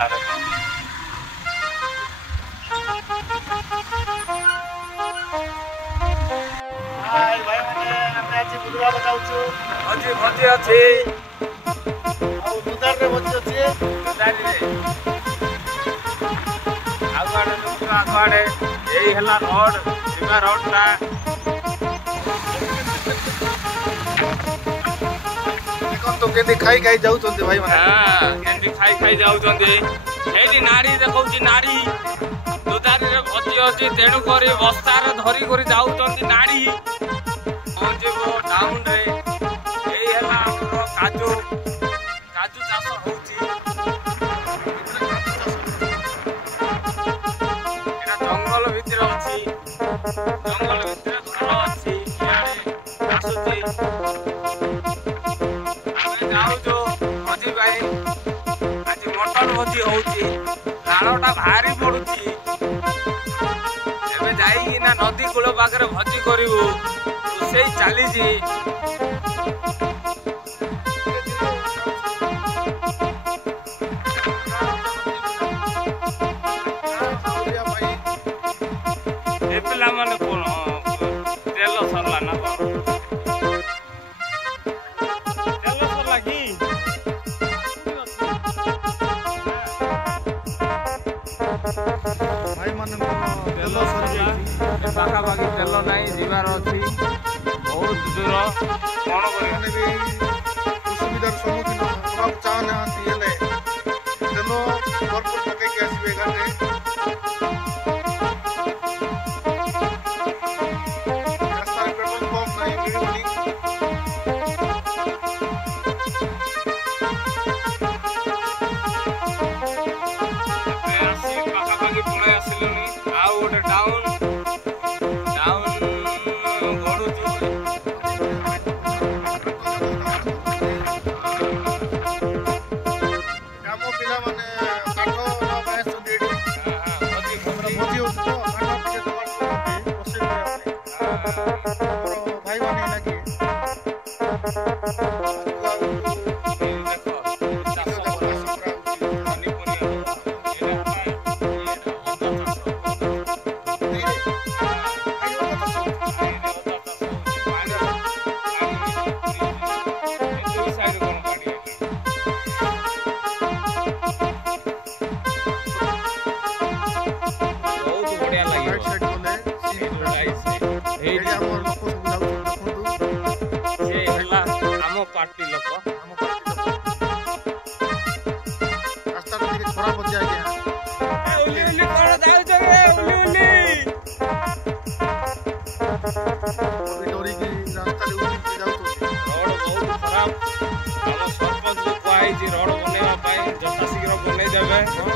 अरे हाय भाई माने ଆମେ ଆଜି ବୁଲିବାକୁ ଯାଉଛୁ। ଭୋଜି ଭୋଜି ଅଛି ଆଉ ଦୁଧାରରେ ଭୋଜି ଅଛି। ଦୁଧାରିରେ ଆଗୁଆଡ଼େ ଲୋକ ଆଗୁଆଡ଼େ ଏଇ ହେଲା ରୋଡ ଯିବା ରୋଡଟା ଦେଖନ୍ତୁ କେମିତି ଖାଇ ଖାଇ ଯାଉଛନ୍ତି ଭାଇ ମାନେ। କେମିତି ଖାଇ ଖାଇ ଯାଉଛନ୍ତି। ଏଇଠି ନାଡ଼ି ଦେଖଉଛି ନାଡ଼ି ଦୁଧାରିରେ ଭୋଜି ଅଛି ତେଣୁ କରି ବସ୍ତାରେ ଧରି କରି ଯାଉଛନ୍ତି ନାଡ଼ି ପହଞ୍ଚିବ ଟାଉନରେ। ଏଇ ହେଲା ଆମର କାଜୁ କାଜୁ ଚାଷ ହଉଛି। ଏଟା ଜଙ୍ଗଲ ଭିତରେ ଅଛି। ଜଙ୍ଗଲ ଭିତରେ ଘର ଅଛି। ଇଆଡ଼େ ଆସୁଛି ଆମେ ଯାଉଛୁ ଭୋଜି ପାଇଁ। ଆଜି ମଟନ ଭୋଜି ହଉଛି। ଲାଳଟା ଭାରି ପଡୁଛି। ଏବେ ଯାଇକିନା ନଦୀ କୂଳ ପାଖରେ ଭୋଜି କରିବୁ। ରୋଷେଇ ଚାଲିଛି। ଏ ପିଲାମାନେ କଣ ତେଲ ସରିଲା ନା କଣ? ତେଲ ସରିଲା କି? ଭାଇ ମାନଙ୍କର ତେଲ ସରିଯାଇଛି। ପାଖାପାଖି ତେଲ ନାହିଁ ଯିବାର ଅଛି ବହୁତ ଦୂର। କଣ କରିବା? ମାନେ ବି ଅସୁବିଧାର ସମ୍ମୁଖୀନ ହେବାକୁ ଚାହୁଁନାହାନ୍ତି ହେଲେ ତେଲ ଭରପୁର ପକେଇକି ଆସିବେ ଗାଡ଼ିରେ। ରାସ୍ତାରେ ପେଟ୍ରୋଲ ପମ୍ପ ନାହିଁ, ମିଳୁନି। ଏବେ ଆସି ପାଖାପାଖି ପଳେଇ ଆସିଲୁଣି। ଆଉ ଗୋଟେ ଟାଉନ ଗଢୁଛୁ। କାମ ପିଲାମାନେ କାଠ ନେବା ଆସିଛନ୍ତି ଏଠି। ଭୋଜି ଭୋଜି ଭୋଜି ହଉଛି ତ କାଠ ଟିକେ ଦେବାକୁ ପଡୁଛି ରୋଷେଇ କରିବା ପାଇଁ। ଆମର ଭାଇମାନେ ଲାଗି ଦେଖ ଚାଷ ବହୁତ ବଢିଆ ଲାଗିବ। ଏଇଠି ସେ ହେଲା ଆମ ପାର୍ଟି ଲୋକ। ରାସ୍ତାଟା ଟିକେ ଖରାପ ଅଛି ଆଜ୍ଞା। ଉଲି ଉଲି କଣ ଯାଉଛ ରେ ଉଲି ଉଲି? ଡରିକି ରାସ୍ତାରେ ଉଠିକି ଯାଉଛନ୍ତି। ରୋଡ ବହୁତ ଖରାପ। ଆମ ସରପଞ୍ଚକୁ କୁହାହେଇଛି ରୋଡ ବନେଇବା ପାଇଁ ଯଥାଶୀଘ୍ର ବନେଇ ଦେବେ।